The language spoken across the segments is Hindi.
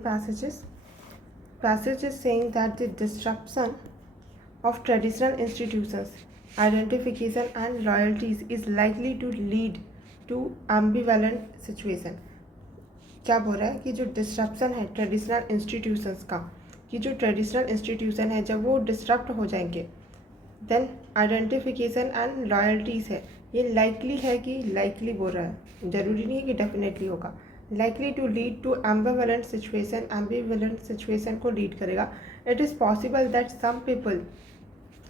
passage is saying that the disruption of traditional institutions, identification and loyalties is likely to lead to ambivalent situation. क्या बोल रहा है कि जो डिस्ट्रप्शन है ट्रेडिशनल इंस्टीट्यूशंस का, कि जो ट्रेडिशनल इंस्टीट्यूशन है जब वो डिस्ट्रप्ट हो जाएंगे, देन आइडेंटिफिकेशन एंड लॉयल्टीज है, ये लाइकली है कि लाइकली बोल रहा है, ज़रूरी नहीं है कि डेफिनेटली होगा, likely to lead to ambivalent situation को लीड करेगा. It is possible that some people,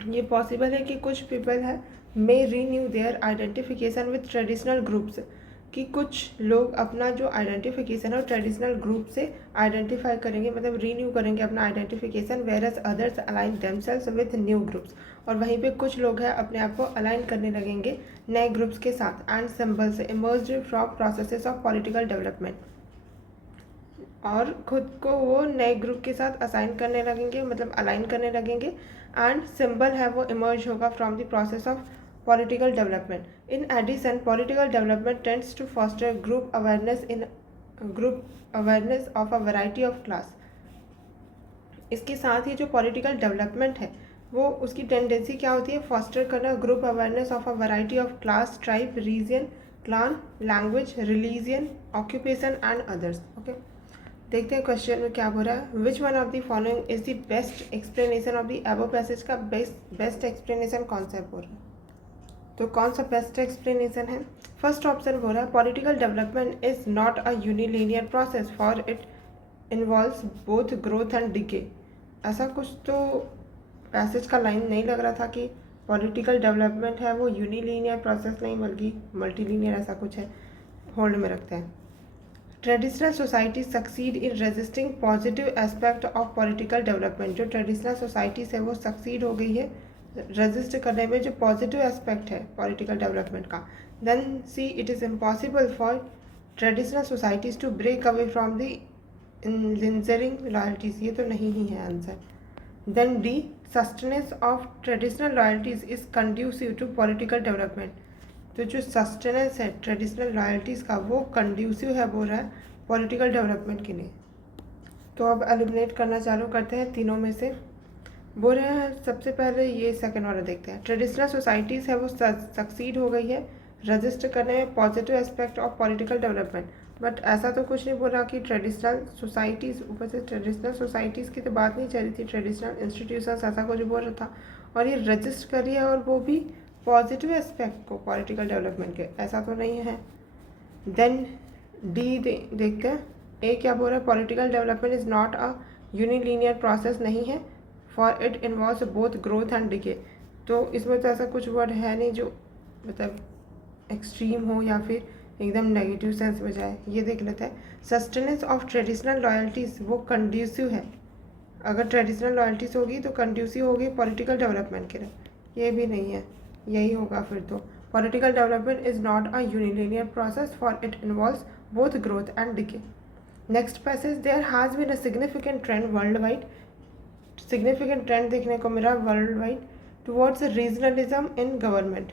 ये पॉसिबल है कि कुछ पीपल है may renew their identification with traditional groups, कि कुछ लोग अपना जो आइडेंटिफिकेशन है ट्रेडिशनल ग्रुप से आइडेंटिफाई करेंगे, मतलब रीन्यू करेंगे अपना identification, whereas others align themselves with new groups, और वहीं पे कुछ लोग हैं अपने आप को अलाइन करने लगेंगे नए ग्रुप्स के साथ. And symbols emerged from processes of political development, और खुद को वो नए ग्रुप के साथ असाइन करने लगेंगे, मतलब अलाइन करने लगेंगे. एंड सिंबल है वो इमर्ज होगा from the process of political development. In addition, political development tends to foster group awareness of a variety of class. इसके साथ ही जो पॉलिटिकल डेवलपमेंट है वो उसकी टेंडेंसी क्या होती है, फॉस्टर करना group awareness of a variety of class, tribe, region, clan, language, religion, occupation and others. Okay, देखते हैं क्वेश्चन में क्या हो रहा है. Which one of the following is the best explanation of the above passage का बेस्ट एक्सप्लेनेशन कौन सा बोल रहा है, तो कौन सा बेस्ट एक्सप्लेनेशन है. फर्स्ट ऑप्शन बोल रहा है political development is not a unilinear process for it involves both growth and decay. ऐसा कुछ तो पैसेज का लाइन नहीं लग रहा था कि पॉलिटिकल डेवलपमेंट है वो यूनिलीनियर प्रोसेस नहीं बल्कि मल्टीलीनियर ऐसा कुछ है. होल्ड में रखते हैं. Traditional society succeed in resisting positive aspect of political development. जो ट्रेडिशनल सोसाइटीज़ है वो सक्सीड हो गई है रजिस्ट करने में जो पॉजिटिव एस्पेक्ट है पॉलिटिकल डेवलपमेंट का. Then C it is impossible for traditional societies to break away from the lingering loyalties, ये तो नहीं ही है answer. Then D sustenance of traditional loyalties is conducive to political development. तो जो सस्टेनेंस है ट्रेडिशनल लॉयल्टीज़ का वो कंड्यूसिव है बोल रहा है पॉलिटिकल डेवलपमेंट के लिए. तो अब एलिमिनेट करना चालू करते हैं तीनों में से. बोल रहे हैं सबसे पहले ये सेकंड वाला देखते हैं. ट्रेडिशनल सोसाइटीज़ है वो सक्सीड हो गई है रजिस्ट करने में positive aspect of political development. But ऐसा तो कुछ नहीं बोला कि ट्रेडिशनल सोसाइटीज़, ऊपर से ट्रेडिशनल सोसाइटीज़ की तो बात नहीं चल रही थी, ट्रेडिशनल इंस्टीट्यूशंस ऐसा कुछ बोल रहा था, और ये रजिस्ट करी है और वो भी पॉजिटिव एस्पेक्ट को पॉलिटिकल डेवलपमेंट के, ऐसा तो नहीं है. देन डी देखते हैं. ए क्या बोल रहा है, political development is not a unilinear process नहीं है, for it involves both growth and decay. तो इसमें तो ऐसा कुछ वर्ड है नहीं जो मतलब एक्सट्रीम हो या फिर एकदम नेगेटिव सेंस में जाए. ये देख लेते हैं. सस्टेनेंस ऑफ ट्रेडिशनल लॉयल्टीज़ वो कंड्यूसिव है, अगर ट्रेडिशनल लॉयल्टीज़ होगी तो कंड्यूसिव होगी पॉलिटिकल डेवलपमेंट के लिए, ये भी नहीं है, यही होगा फिर. तो political development is not a unilinear process for it involves both growth and decay. Next passage. There has been a significant trend world wide. Significant trend देखने को मिला world wide towards regionalism in government.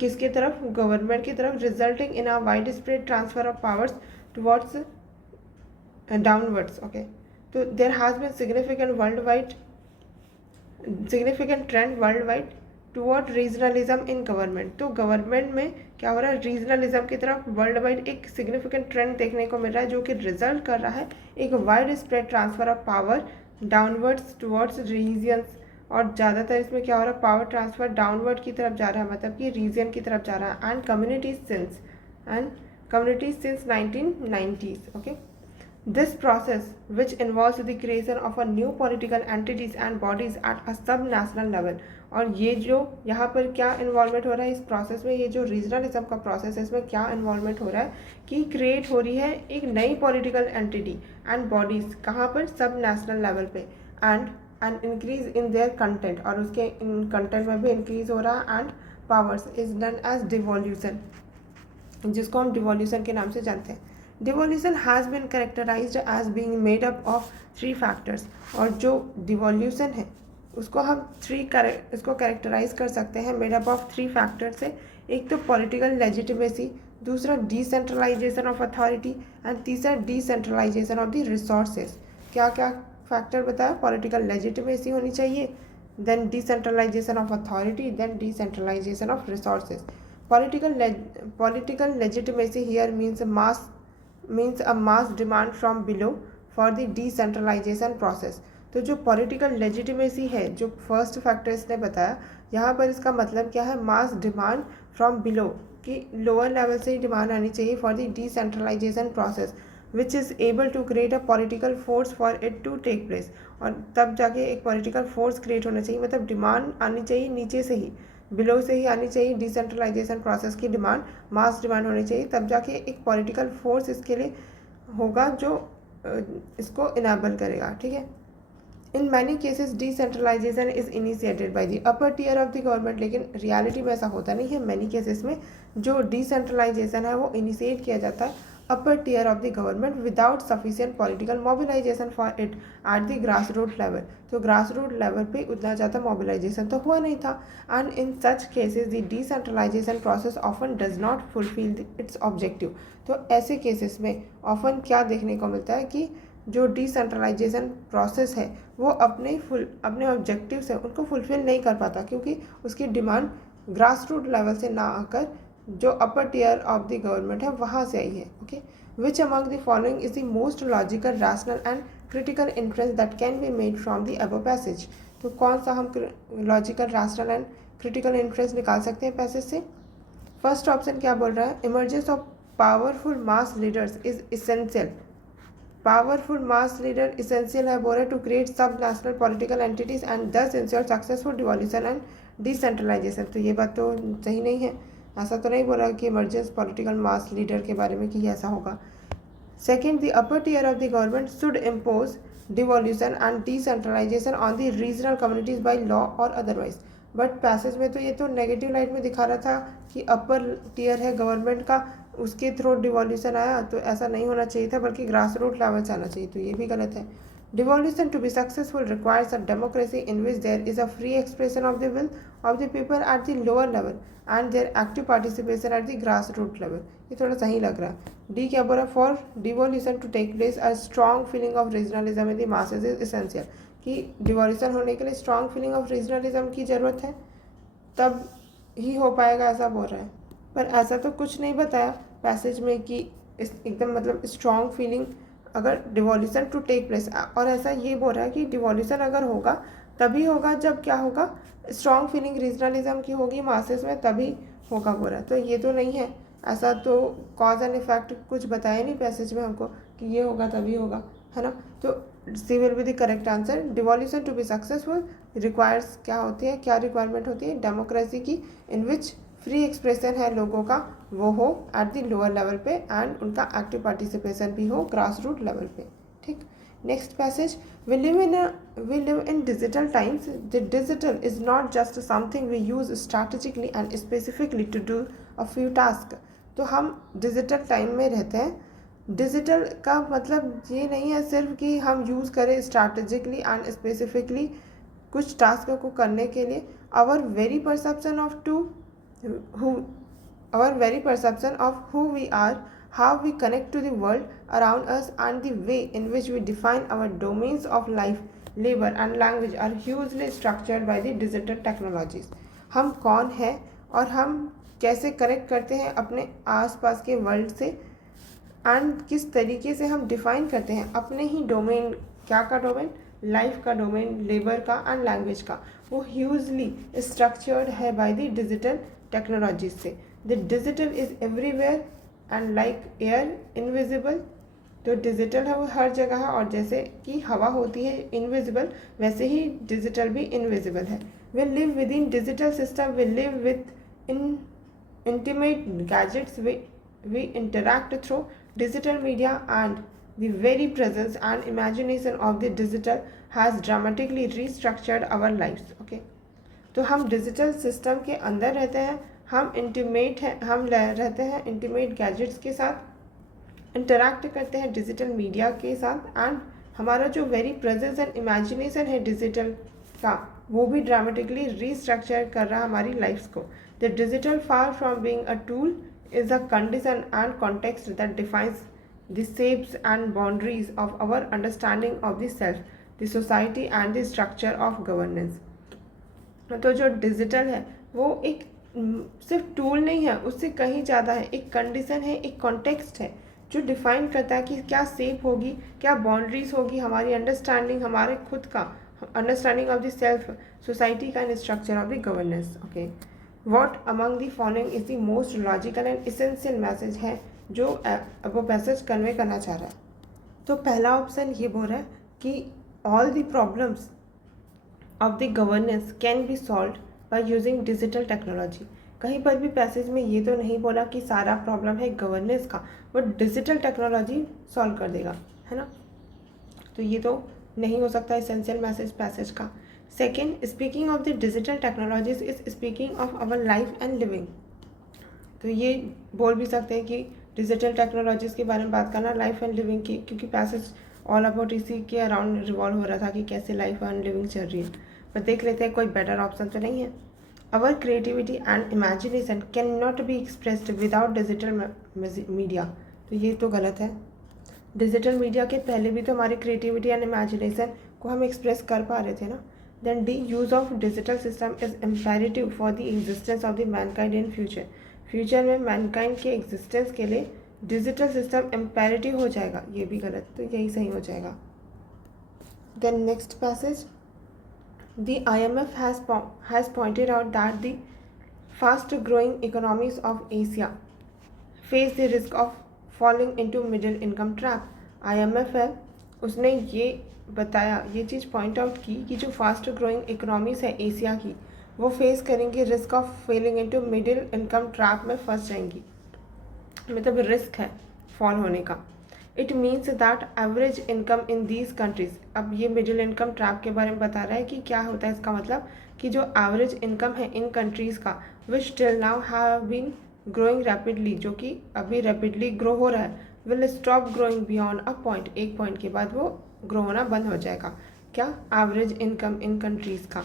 किसकी तरफ, गवर्नमेंट की तरफ. Resulting in a wide spread transfer of powers towards downwards. Okay, तो there has been significant trend world wide toward regionalism in government. तो गवर्नमेंट में क्या हो रहा है, रीजनलिज्म की तरफ वर्ल्ड वाइड एक सिग्निफिकेंट ट्रेंड देखने को मिल रहा है जो कि रिजल्ट कर रहा है एक wide spread transfer of power downwards towards regions. और ज़्यादातर इसमें क्या हो रहा है, पावर ट्रांसफ़र डाउनवर्ड की तरफ जा रहा है, मतलब कि रीजन की तरफ जा रहा है. And communities since 1990s. Okay, this process which involves the creation of a new political entities and bodies at a सब नेशनल लेवल. और ये जो यहाँ पर क्या इन्वॉल्वमेंट हो रहा है इस प्रोसेस में, ये जो रीजनलिज्म का प्रोसेस है इसमें क्या इन्वॉल्वमेंट हो रहा है कि क्रिएट हो रही है एक नई पॉलिटिकल एंटिटी एंड बॉडीज़, कहाँ पर, सब नेशनल लेवल पे. And and increase in their content, और उसके कंटेंट में भी इंक्रीज हो रहा है. And powers is done as devolution, जिसको हम डिवोल्यूशन के नाम से जानते हैं. Devolution has been characterised as being made up of 3 factors. और जो डिवोल्यूशन है उसको हम इसको कैरेक्टराइज कर सकते हैं मेड अप ऑफ 3 फैक्टर से. एक तो पॉलिटिकल लेजिटिमेसी, दूसरा डिसेंट्रलाइजेशन ऑफ अथॉरिटी, एंड तीसरा डिसेंट्रलाइजेशन ऑफ द रिसोर्सेज। क्या क्या फैक्टर बताया? पॉलिटिकल लेजिटिमेसी होनी चाहिए, then decentralisation of authority, then decentralisation of resources. Political legitimacy here means a mass demand from below for the decentralization process। तो जो पॉलिटिकल लेजिटिमेसी है, जो फर्स्ट फैक्टर इसने बताया, यहाँ पर इसका मतलब क्या है? मास डिमांड फ्रॉम बिलो, कि लोअर लेवल से ही डिमांड आनी चाहिए for the decentralisation process which is able to create a political force for it to take place. और तब जाके एक पॉलिटिकल फोर्स क्रिएट होना चाहिए, मतलब डिमांड आनी चाहिए नीचे से ही, बिलो से ही आनी चाहिए। डिसेंट्रलाइजेशन प्रोसेस की डिमांड मास डिमांड होनी चाहिए, तब जाके एक पॉलिटिकल फोर्स इसके लिए होगा जो इसको इनेबल करेगा। ठीक है। In many cases decentralisation is initiated by the upper tier of the government, लेकिन रियलिटी में ऐसा होता नहीं है। मैनी केसेस में जो डिसेंट्रलाइजेशन है वो इनिशिएट किया जाता है upper tier of the government without sufficient political mobilisation for it at the grass root level. तो ग्रास रूट लेवल पे उतना ज़्यादा मोबिलाइजेशन तो हुआ नहीं था, and in such cases the decentralisation process often does not fulfil its objective. तो ऐसे केसेस में ऑफन क्या देखने को मिलता है कि जो डिसेंट्रलाइजेशन प्रोसेस है वो अपने ऑब्जेक्टिव्स हैं उनको फुलफिल नहीं कर पाता, क्योंकि उसकी डिमांड ग्रास रूट लेवल से ना आकर जो अपर टीयर ऑफ द गवर्नमेंट है वहाँ से आई है। Okay, which among the following is the most logical, rational and critical inference that can be made from the above passage. तो कौन सा हम logical, rational and critical inference निकाल सकते हैं पैसेज से? फर्स्ट ऑप्शन क्या बोल रहा है? Emergence of powerful mass leaders is essential. Powerful mass leader essential है बोल रहे to create subnational political entities and thus ensure successful devolution and decentralisation. तो ये बात तो सही नहीं है, ऐसा तो नहीं बोला कि इमरजेंस पॉलिटिकल मास लीडर के बारे में कि ऐसा होगा। Second, the upper tier of the government should impose devolution and decentralisation on the regional communities by law और अदरवाइज। बट पैसेज में तो ये तो नेगेटिव लाइट में दिखा रहा था कि अपर टीयर है गवर्नमेंट का, उसके थ्रू डिवोल्यूशन आया, तो ऐसा नहीं होना चाहिए था, बल्कि ग्रास रूट लेवल से आना चाहिए। तो ये भी गलत है। Devolution to be successful requires a democracy in which there is a free expression of the will of the people at the lower level and their active participation at the grassroots level। ये थोड़ा सही लग रहा है। डी क्या बोल रहा है? For devolution to take place a strong feeling of regionalism in the masses is essential, कि डिवोल्यूशन होने के लिए स्ट्रॉन्ग फीलिंग ऑफ रीजनलिज्म की ज़रूरत है, तब ही हो पाएगा, ऐसा बोल रहा है। पर ऐसा तो कुछ नहीं बताया पैसेज में कि एकदम मतलब स्ट्रॉन्ग फीलिंग अगर डिवोल्यूशन टू टेक प्लेस, और ऐसा ये बोल रहा है कि डिवोल्यूशन अगर होगा तभी होगा जब क्या होगा? स्ट्रॉन्ग फीलिंग रीजनलिज्म की होगी मासेस में, तभी होगा बोल रहा है। तो ये तो नहीं है, ऐसा तो कॉज एंड इफेक्ट कुछ बताया नहीं पैसेज में हमको कि ये होगा तभी होगा, है ना। तो C will be the correct answer. Devolution to be successful requires क्या होती है, क्या रिक्वायरमेंट होती है? डेमोक्रेसी की, इन विच फ्री एक्सप्रेशन है लोगों का वो हो एट द लोअर लेवल पे, एंड उनका एक्टिव पार्टिसिपेशन भी हो ग्रास रूट लेवल पे। ठीक, next passage. we live in digital times. The digital is not just something we use strategically and specifically to do a few tasks। तो हम डिजिटल टाइम में रहते हैं। डिजिटल का मतलब ये नहीं है सिर्फ कि हम यूज़ करें स्ट्रैटेजिकली एंड स्पेसिफिकली कुछ टास्क को करने के लिए। our very perception of who we are, how we connect to the world around us, and the way in which we define our domains of life, labor and language are hugely structured by the digital technologies। हम कौन हैं और हम कैसे कनेक्ट करते हैं अपने आसपास के वर्ल्ड से, एंड किस तरीके से हम डिफाइन करते हैं अपने ही डोमेन, क्या का डोमेन? लाइफ का डोमेन, लेबर का एंड लैंग्वेज का, वो ह्यूजली स्ट्रक्चर्ड है बाय द डिजिटल टेक्नोलॉजी से। The digital is everywhere and like air invisible. तो डिजिटल है वो हर जगह है, और जैसे कि हवा होती है इनविजिबल, वैसे ही डिजिटल भी इनविजिबल है। We live within digital system, we live within intimate gadgets, we interact through digital media, and the very presence and imagination of the digital has dramatically restructured our lives। okay, तो हम डिजिटल सिस्टम के अंदर रहते हैं, हम इंटीमेट हैं, हम रहते हैं इंटीमेट गैजेट्स के साथ, इंटरैक्ट करते हैं डिजिटल मीडिया के साथ, एंड हमारा जो वेरी प्रेजेंस एंड इमेजिनेशन है डिजिटल का, वो भी ड्रामेटिकली रीस्ट्रक्चर कर रहा है हमारी लाइफ्स को। The digital far from being a tool is a condition and context that defines the shapes and boundaries of our understanding of the self, the society and the structure of governance. तो जो डिजिटल है वो एक सिर्फ टूल नहीं है, उससे कहीं ज़्यादा है, एक कंडीशन है, एक कॉन्टेक्स्ट है जो डिफाइन करता है कि क्या शेप होगी, क्या बाउंड्रीज होगी हमारी अंडरस्टैंडिंग, हमारे खुद का understanding of the self, society का and structure of the governance. Okay, what among the following is the most logical and essential message है जो वो मैसेज कन्वे करना चाह रहा है. तो पहला ऑप्शन ये बोल रहा है कि all the problems of the governance can be solve by using digital technology. कहीं पर भी पैसेज में ये तो नहीं बोला कि सारा प्रॉब्लम है गवर्नेंस का, वो डिजिटल टेक्नोलॉजी सॉल्व कर देगा, है ना. तो ये तो नहीं हो सकता एसेंशियल मैसेज पैसेज का. Second, speaking of the digital technologies is speaking of our life and living. तो ये बोल भी सकते हैं कि डिजिटल टेक्नोलॉजीज़ के बारे में बात करना लाइफ एंड लिविंग की, क्योंकि पैसेज ऑल अबाउट इसी के अराउंड रिवॉल्व हो रहा था कि कैसे लाइफ एंड लिविंग चल रही है. पर देख लेते हैं कोई बेटर ऑप्शन तो नहीं है. Our creativity and imagination can not be expressed without digital media. तो ये तो गलत है. डिजिटल मीडिया के पहले भी तो हमारी क्रिएटिविटी एंड इमेजिनेशन को हम एक्सप्रेस कर पा रहे थे ना. Then D, use of digital system is imperative for the existence of the mankind in future. Future में मैनकाइंड के एग्जिस्टेंस के लिए डिजिटल सिस्टम इम्पेरेटिव हो जाएगा. ये भी गलत, तो यही सही हो जाएगा. Then next passage, the IMF has pointed out that the fast-growing economies of Asia face the risk of falling into middle income trap. IMF है, उसने ये बताया, ये चीज़ पॉइंट आउट की कि जो फास्ट ग्रोइंग इकोनॉमीज़ है एशिया की, वो फेस करेंगी risk of Fehling into middle income trap में फंस जाएंगी. मतलब रिस्क है फॉल होने का. It means that average income in these countries. अब ये मिडिल इनकम ट्रैप के बारे में बता रहा है कि क्या होता है. इसका मतलब कि जो एवरेज इनकम है इन कंट्रीज़ का, which till now have been growing rapidly, जो कि अभी रैपिडली ग्रो हो रहा है, will stop growing beyond a point. एक पॉइंट के बाद वो ग्रो होना बंद हो जाएगा. क्या? एवरेज इनकम इन कंट्रीज़ का.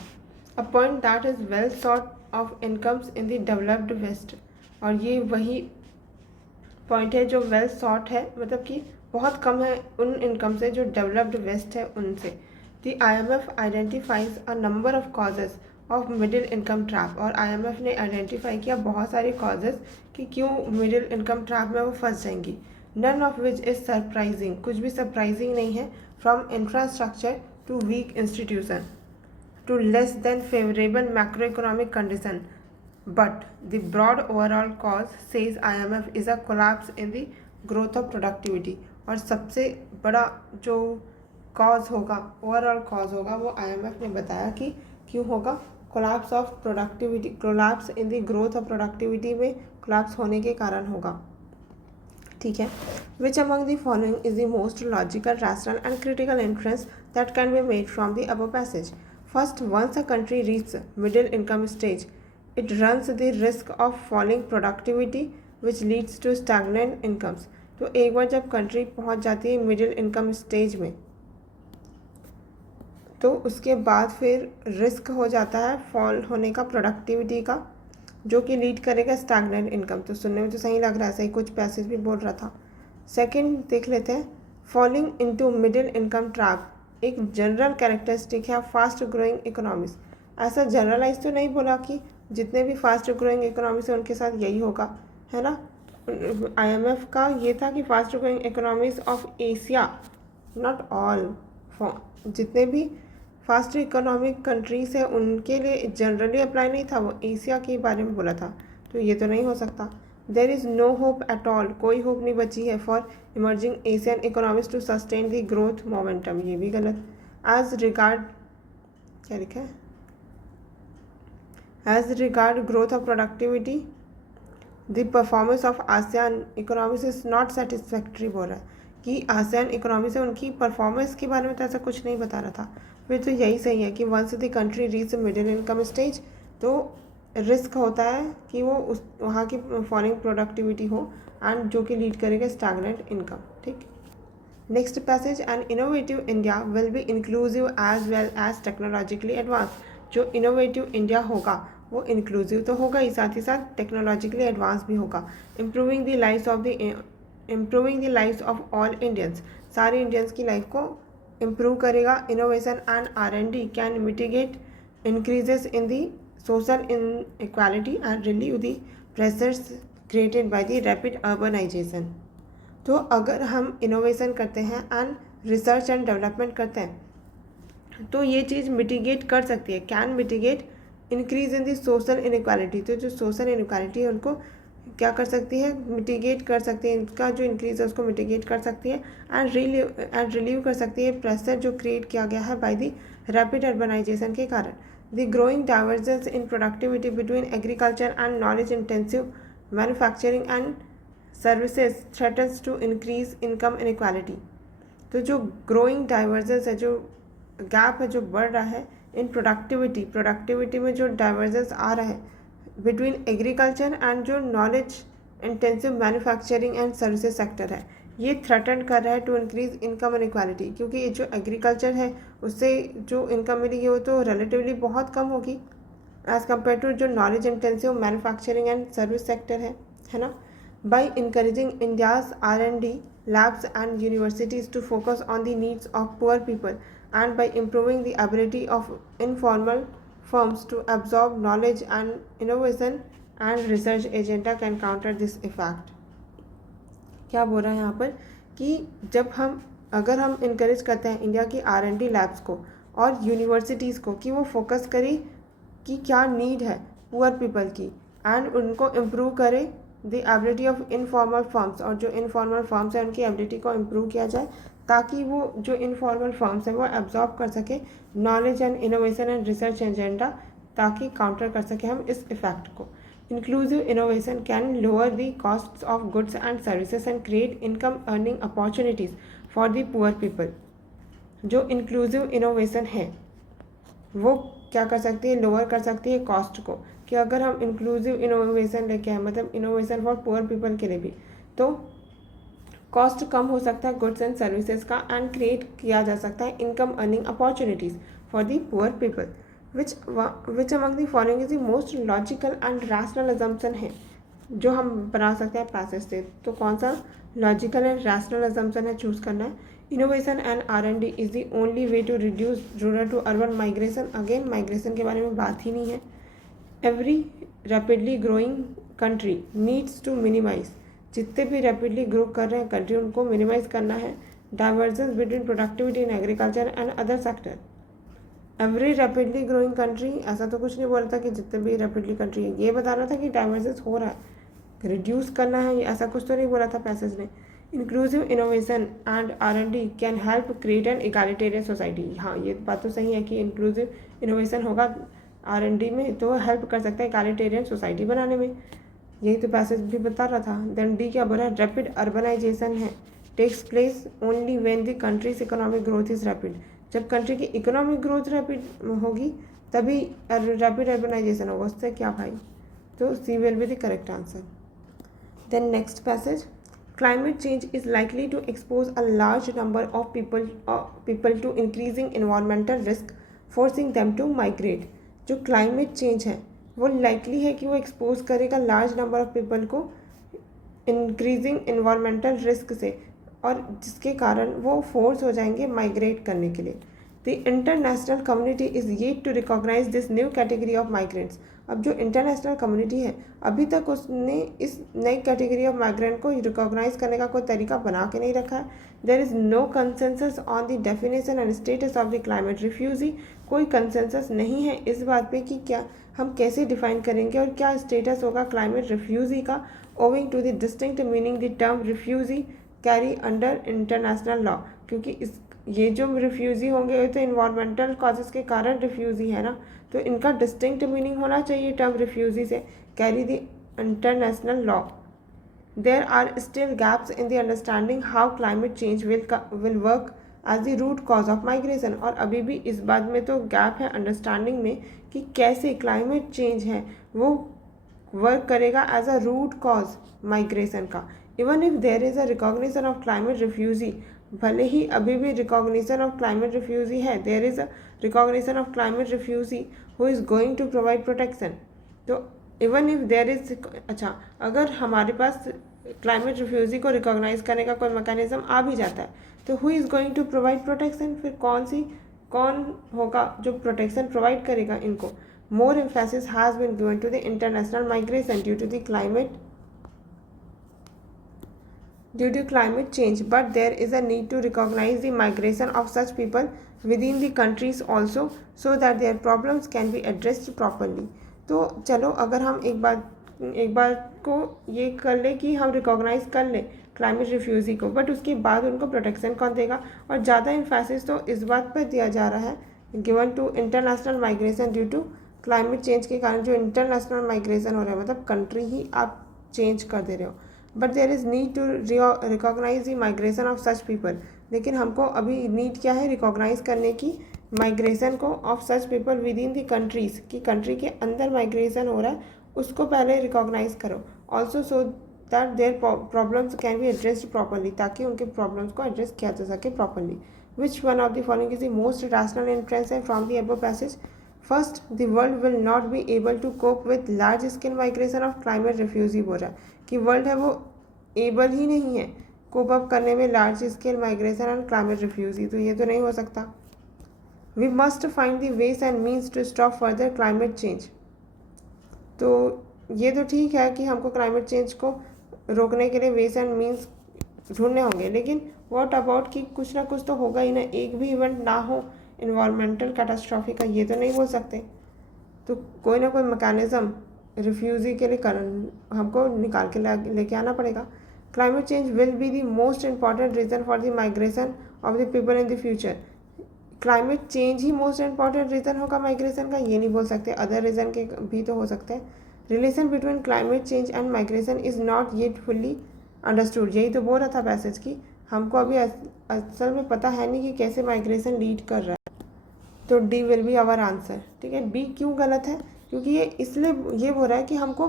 A point that is well sort of incomes in the developed west. और ये वही पॉइंट है जो वेल सॉर्ट है, मतलब कि बहुत कम है उन इनकम से जो डेवलप्ड वेस्ट है उनसे. The IMF identifies a number of causes of middle income trap. और IMF ने आइडेंटिफाई किया बहुत सारे कॉजेज कि क्यों मिडिल इनकम ट्रैप में वो फंस जाएंगी. None of which is surprising. कुछ भी सरप्राइजिंग नहीं है. From infrastructure to weak institution to less than favourable macro economic condition. But the broad overall cause says IMF is a collapse in the growth of productivity. और सबसे बड़ा जो कॉज होगा, ओवरऑल कॉज होगा, वो IMF ने बताया कि क्यों होगा. Collapse of productivity, collapse in the growth of productivity में कोलैप्स होने के कारण होगा. ठीक है. Which among the following is the most logical, rational and critical inference that can be made from the above passage. First, once a country reach middle income stage, it runs the risk of falling productivity which leads to stagnant incomes. तो एक बार जब कंट्री पहुंच जाती है मिडिल इनकम स्टेज में, तो उसके बाद फिर रिस्क हो जाता है फॉल होने का प्रोडक्टिविटी का, जो कि लीड करेगा स्टैग्नेंट इनकम. तो सुनने में तो सही लग रहा है, सही कुछ पैसेज भी बोल रहा था. सेकंड देख लेते हैं. Falling into middle income trap एक जनरल कैरेक्टरिस्टिक है फास्ट ग्रोइंग इकोनॉमीज. ऐसा जनरलाइज तो नहीं बोला कि जितने भी फास्ट ग्रोइंग इकोनॉमीज हैं उनके साथ यही होगा, है ना. IMF का ये था कि fast growing economies of Asia, not all, जितने भी फास्ट इकोनॉमिक कंट्रीज़ हैं उनके लिए जनरली अप्लाई नहीं था, वो एशिया के बारे में बोला था. तो ये तो नहीं हो सकता. There is no hope at all. कोई होप नहीं बची है for emerging Asian economies to sustain the growth momentum. ये भी गलत. एज रिगार्ड, क्या लिखा है, As regard growth of productivity, the performance of ASEAN economies is not satisfactory. बोल रहा है कि ASEAN इकोनॉमी से उनकी परफॉर्मेंस के बारे में तो ऐसा कुछ नहीं बता रहा था. फिर तो यही सही है कि once the country reach middle income stage, तो रिस्क होता है कि वो उस वहाँ की फॉलिंग प्रोडक्टिविटी हो एंड जो कि लीड करेगा स्टैग्नेंट इनकम. ठीक. Next passage. An innovative India will be inclusive as well as technologically advance. जो इनोवेटिव इंडिया होगा वो इंक्लूसिव तो होगा ही, साथ टेक्नोलॉजिकली एडवांस भी होगा। Improving the lives of all Indians, सारे इंडियंस की लाइफ को इम्प्रूव करेगा। Innovation and R&D can mitigate increases in the social inequality and relieve the pressures created by the rapid urbanisation. तो अगर हम इनोवेशन करते हैं एंड रिसर्च एंड डेवलपमेंट करते हैं तो ये चीज़ मिटिगेट कर सकती है, can mitigate increase in the social inequality. तो जो सोशल इनइक्वालिटी है उनको क्या कर सकती है, मिटिगेट कर सकती है, इनका जो इंक्रीज है उसको मिटिगेट कर सकती है एंड रिलीव कर सकती है प्रेशर जो क्रिएट किया गया है बाय द रैपिड अर्बनाइजेशन के कारण। The growing divergence in productivity between agriculture and knowledge intensive manufacturing and services threatens to increase income inequality. तो जो ग्रोइंग डाइवर्जेंस है, जो गैप है जो बढ़ रहा है इन प्रोडक्टिविटी में जो डाइवर्जेंस आ रहा है बिटवीन एग्रीकल्चर एंड जो knowledge intensive manufacturing and services sector है, ये थ्रेटन कर रहा है टू इंक्रीज इनकम इनइक्वालिटी। क्योंकि जो एग्रीकल्चर है उससे जो इनकम मिलेगी वो तो रिलेटिवली बहुत कम होगी एज कम्पेयर टू जो knowledge intensive manufacturing and service sector है ना। By encouraging India's R&D labs and universities to focus on the needs of poor people, and by improving the ability of informal firms to absorb knowledge and innovation and research agenda can counter this effect। क्या बोल रहा है यहाँ पर कि अगर हम इनकरेज करते हैं इंडिया की R&D लैब्स को और यूनिवर्सिटीज़ को कि वो फोकस करें कि क्या नीड है पुअर पीपल की एंड उनको इम्प्रूव करें the ability of informal firms, और जो इनफॉर्मल फर्म्स हैं उनकी एबिलिटी को इम्प्रूव किया जाए ताकि वो जो इनफॉर्मल फर्म्स हैं वो एब्जॉर्ब कर सके knowledge and innovation and research agenda, ताकि काउंटर कर सके हम इस इफेक्ट को। Inclusive innovation can lower the cost of goods and services and create income earning opportunities for the poor people. जो इंक्लूसिव इनोवेशन है वो क्या कर सकती है, लोअर कर सकती है कॉस्ट को। कि अगर हम इंक्लूसिव इनोवेशन लेके आए, मतलब इनोवेशन फॉर पुअर पीपल के लिए भी, तो कॉस्ट कम हो सकता है गुड्स एंड सर्विसेज का एंड क्रिएट किया जा सकता है income earning opportunities for the poor people. Which among the following is the most logical and rational assumption है जो हम बना सकते हैं पैसेज से। तो कौन सा लॉजिकल एंड रैशनल अजम्पशन है चूज़ करना है। Innovation and R&D is the only way to reduce rural to urban migration. Again migration के बारे में बात ही नहीं है। Every rapidly growing country needs to minimise, जितने भी रैपिडली ग्रो कर रहे हैं कंट्री उनको मिनिमाइज करना है divergence between productivity in agriculture and other sector. Every rapidly growing country, ऐसा तो कुछ नहीं बोल रहा था कि जितने भी रैपिडली कंट्री है, ये बता रहा था कि डाइवर्जेंस हो रहा है, रिड्यूस करना है, ऐसा कुछ तो नहीं बोला था पैसेज ने। Inclusive innovation and R&D can help create an egalitarian society. हाँ, ये बात तो सही है कि इंक्लूसिव इनोवेशन होगा R&D में तो हेल्प कर सकता है इक्वालिटेरियन सोसाइटी बनाने में, यही तो पैसेज भी बता रहा था। देन D क्या बोल रहा है, रैपिड अर्बनाइजेशन है takes place only when the country's economic growth is rapid. जब कंट्री की इकोनॉमिक ग्रोथ रैपिड होगी तभी रैपिड अर्बनाइजेशन होगा, उससे क्या भाई। तो C will be the correct answer. Then next passage, climate change is likely to expose a large number of people to increasing environmental risk, forcing them to migrate। जो क्लाइमेट चेंज है वो लाइकली है कि वो एक्सपोज करेगा लार्ज नंबर ऑफ पीपल को इंक्रीजिंग एनवायरमेंटल रिस्क से, और जिसके कारण वो फोर्स हो जाएंगे माइग्रेट करने के लिए। The international community is yet to recognise this new category of migrants. अब जो इंटरनेशनल कम्युनिटी है अभी तक उसने इस नई कैटेगरी ऑफ माइग्रेंट को रिकॉग्नाइज करने का कोई तरीका बना के नहीं रखा है। There is no consensus on the definition and status of the climate refugee. कोई कंसेंसस नहीं है इस बात पे कि क्या हम कैसे डिफाइन करेंगे और क्या स्टेटस होगा क्लाइमेट रिफ्यूजी का, owing to the distinct meaning the term refugee carry under international law. क्योंकि ये जो रिफ्यूजी होंगे ये तो इन्वायरमेंटल कॉजेज़ के कारण रिफ्यूजी है ना, तो इनका डिस्टिंक्ट मीनिंग होना चाहिए टर्म रिफ्यूजी से, carry the international law. There are still gaps in the understanding how climate change will work as the root cause of migration. और अभी भी इस बात में तो गैप है अंडरस्टैंडिंग में कि कैसे क्लाइमेट चेंज है वो वर्क करेगा as a root cause migration का। Even if there is a recognition of climate refugee, भले ही अभी भी रिकॉग्निशन ऑफ क्लाइमेट रिफ्यूजी है, there is a recognition of climate refugee who is going to provide protection. तो इवन इफ देयर इज, अच्छा अगर हमारे पास क्लाइमेट रिफ्यूजी को रिकॉग्नाइज करने का कोई मैकेनिज्म आ भी जाता है, तो who is going to provide protection, फिर कौन होगा जो प्रोटेक्शन प्रोवाइड करेगा इनको? More emphasis has been given to the international migration due to climate change, but there is a need to recognize the migration of such people within the countries also, so that their problems can be addressed properly. तो चलो अगर हम एक बात को ये कर ले कि हम रिकॉग्नाइज कर ले क्लाइमेट रिफ्यूजी को, बट उसके बाद उनको प्रोटेक्शन कौन देगा? और ज़्यादा इम्फेसिस तो इस बात पर दिया जा रहा है, given to international migration due to climate change के कारण जो इंटरनेशनल माइग्रेशन हो रहा है, मतलब कंट्री ही आप चेंज कर दे रहे हो, but there is need to recognise the migration of such people. लेकिन हमको अभी नीड क्या है? रिकॉग्नाइज करने की माइग्रेशन को of such people with in the countries, कि कंट्री के अंदर माइग्रेशन हो रहा है उसको पहले रिकॉग्नाइज करो। Also so that their problems can be addressed properly, ताकि उनके प्रॉब्लम्स को एड्रेस किया जा सके properly. Which one of the following is the most rational inference from the above passage? First, the world will not be able to cope with large scale migration of climate refugee. बोल रहा है कि वर्ल्ड है वो एबल ही नहीं है कोप अप करने में large scale migration and climate refugee, तो ये तो नहीं हो सकता। We must find the ways and means to stop further climate change. तो ये तो ठीक है कि हमको क्लाइमेट चेंज को रोकने के लिए वेज एंड मीन्स ढूंढने होंगे, लेकिन व्हाट अबाउट कि कुछ ना कुछ तो होगा ही ना, एक भी इवेंट ना हो इन्वायरमेंटल कैटास्ट्रॉफी का, ये तो नहीं बोल सकते। तो कोई ना कोई मैकेनिज्म रिफ्यूजी के लिए हमको निकाल के लेके आना पड़ेगा। Climate change will be the most important reason for the migration of the people in the future. Climate change he most important reason होगा माइग्रेशन का, ये नहीं बोल सकते, अदर रीज़न के भी तो हो सकते हैं। Relation between climate change and migration is not yet fully understood. यही तो बोल रहा था पैसेज की, हमको अभी असल में पता है नहीं कि कैसे माइग्रेशन लीड कर रहा है। तो D will be our answer. ठीक है, बी क्यों गलत है? क्योंकि ये इसलिए ये बोल रहा है कि हमको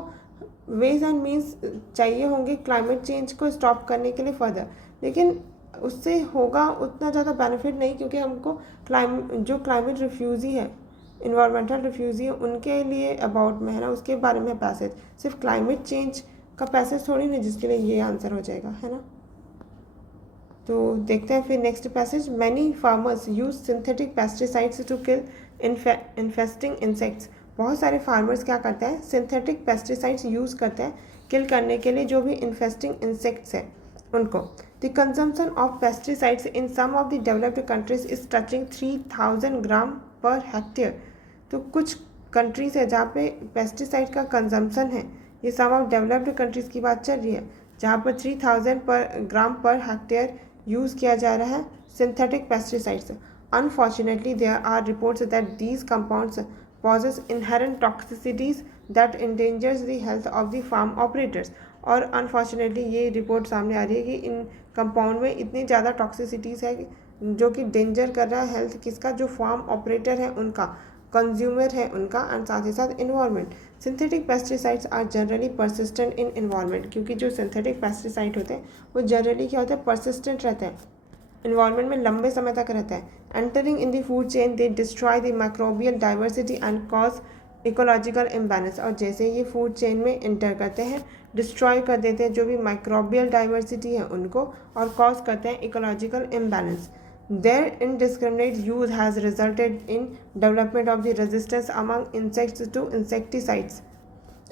वेज एंड मीन्स चाहिए होंगे क्लाइमेट चेंज को स्टॉप करने के लिए फर्दर, लेकिन उससे होगा उतना ज़्यादा बेनिफिट नहीं, क्योंकि हमको जो क्लाइमेट रिफ्यूजी है, इन्वायरमेंटल रिफ्यूजी है, उनके लिए अबाउट में है ना, उसके बारे में पैसेज, सिर्फ क्लाइमेट चेंज का पैसेज थोड़ी नहीं जिसके लिए ये आंसर हो जाएगा, है ना। तो देखते हैं फिर next passage. Many farmers use synthetic pesticides to kill infesting insects. बहुत सारे फार्मर्स क्या करते हैं? सिंथेटिक पेस्टिसाइड्स यूज़ करते हैं किल करने के लिए जो भी इन्फेस्टिंग इंसेक्ट्स हैं उनको। The consumption of pesticides in some of the developed countries is touching 3000 gram per hectare. तो कुछ कंट्रीज है जहाँ पे पेस्टिसाइड का कंजम्पशन है, ये सम ऑफ डेवलप्ड कंट्रीज की बात चल रही है, जहाँ पर 3000 ग्राम पर हेक्टेयर यूज़ किया जा रहा है synthetic pesticides. Unfortunately there are reports that these compounds poses inherent toxicities that endangers the health of the farm operators। और अनफॉर्चुनेटली ये रिपोर्ट सामने आ रही है कि इन कंपाउंड में इतनी ज़्यादा टॉक्सिसिटीज़ है जो कि डेंजर कर रहा है हेल्थ किसका? जो फार्म ऑपरेटर है उनका, कंज्यूमर है उनका, एंड साथ ही साथ environment. Synthetic pesticides are generally persistent in environment, क्योंकि जो सिंथेटिक पेस्टिसाइड होते हैं वो जनरली क्या होता है? परसिस्टेंट रहते हैं, इन्वायरमेंट में लंबे समय तक रहता है। Entering in the food chain they destroy the microbial diversity and cause ecological imbalance. और जैसे ये फूड चेन में इंटर करते हैं, डिस्ट्रॉय कर देते हैं जो भी माइक्रोबियल डाइवर्सिटी है उनको, और कॉज करते हैं ecological imbalance. Their indiscriminate use has resulted in development of the resistance among insects to insecticides.